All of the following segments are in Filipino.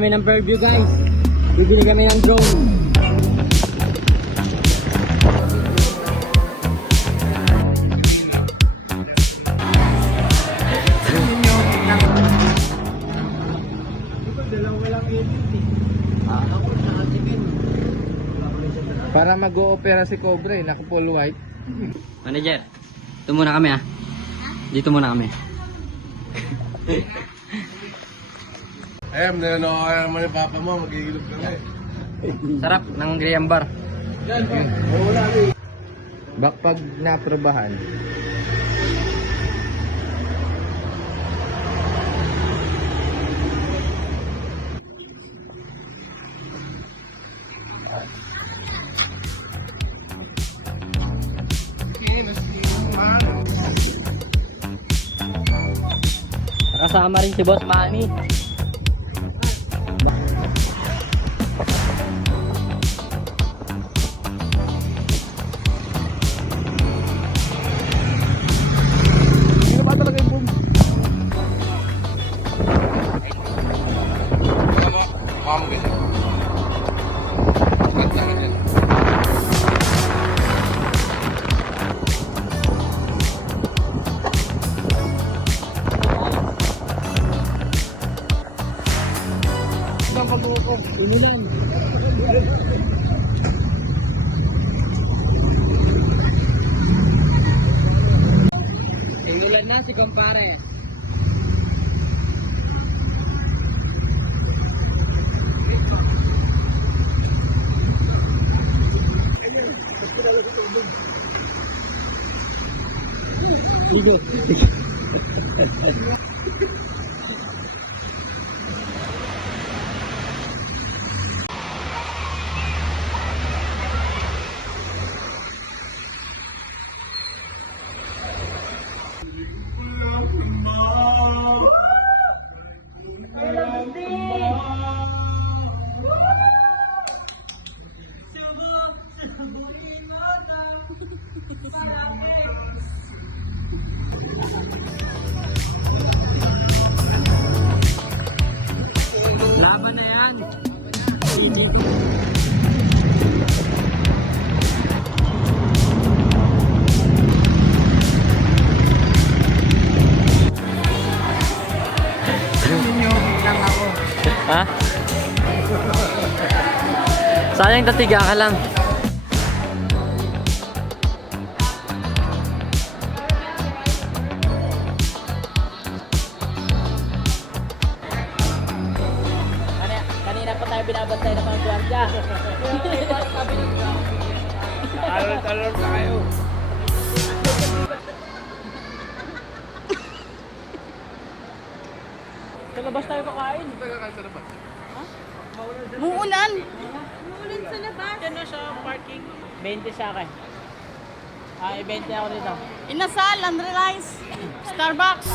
kami ng Fairview guys. Bibili kami ng drone. Para mag-o-opera si Cobra eh, naka-full white. Manager, dito muna kami ah. Dito muna kami. Ayun, nanonood naman yung papa mo, magigilog kami. Sarap ng griyambar. Wala eh. Bak pag naprobahan. Kasama rin si Boss Manny. Sino ba talaga yung boom? Mom ganyan. Ganda ganyan. Ini lang. Inulan na si kumpare. Video. Laban na yan. Ha? Sayang tatiga ka lang. Kanina pa tayo binabantay na pang gwardiya. Alert tayo. Sa labas tayo kakain. Kakain sa labas. Muulan. Umulan sa labas. Ano sa parking? 20 sa akin. Ay, 20 ako dito. Inasal, unrealized. Starbucks.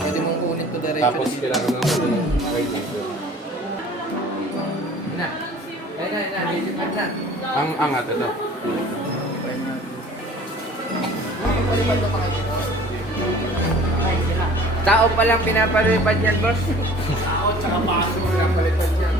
Pwede mong kunin to diretso. Tapos kailangan naman Na. Na, lilipat na. ang angat ito. Tao pa lang pinapalipad yan, boss. Tao tsaka baso pinapalipad yan.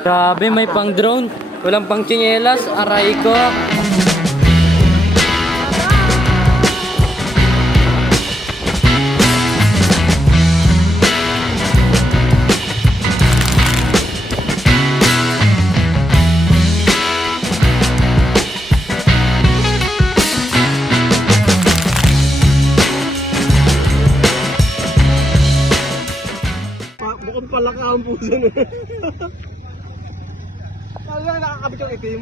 Grabe, may pang drone. Walang pang tsinelas. Aray ko. Bukod pala ka ang puso na. Kala na nakakabit yung itim.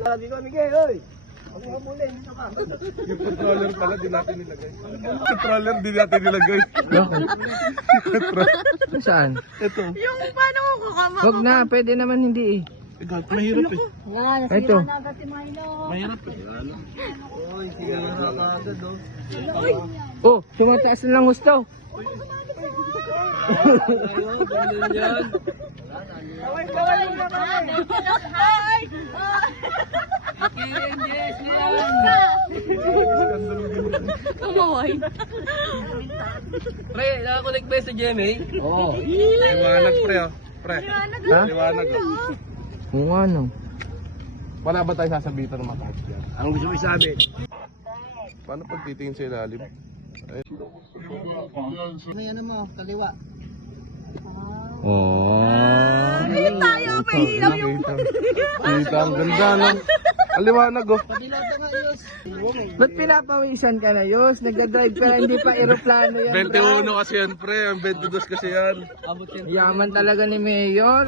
Dito, Miguel, oy! Yung controller pala, di natin nilagay. Controller, di natin nilagay. Saan? Ito. Yung paano ko kukama? Wag na, pwede naman hindi eh. Mahirap eh. Ito. Mahirap eh. Oy, sige na agad oh. Oh, tumataas na lang gusto. Kumaway. Pre, nakakonect ba sa GMA? Oo. Liwanag pre oh. Pre. Ha? Liwanag oh. Kung ano? Wala ba tayo sasabitan ng mataas yan? Ang gusto mo isabi? Paano pag titingin sa ilalim? Ay. Oh. Ayun tayo, may ilaw yung... Kita ang ganda no? Ang liwanag oh. Ba't pinapawisan ka na, Yos? Nagdadrive pero hindi pa aeroplano yan. 21 kasi yan pre, ang 22 kasi yan. Yaman talaga ni Mayor.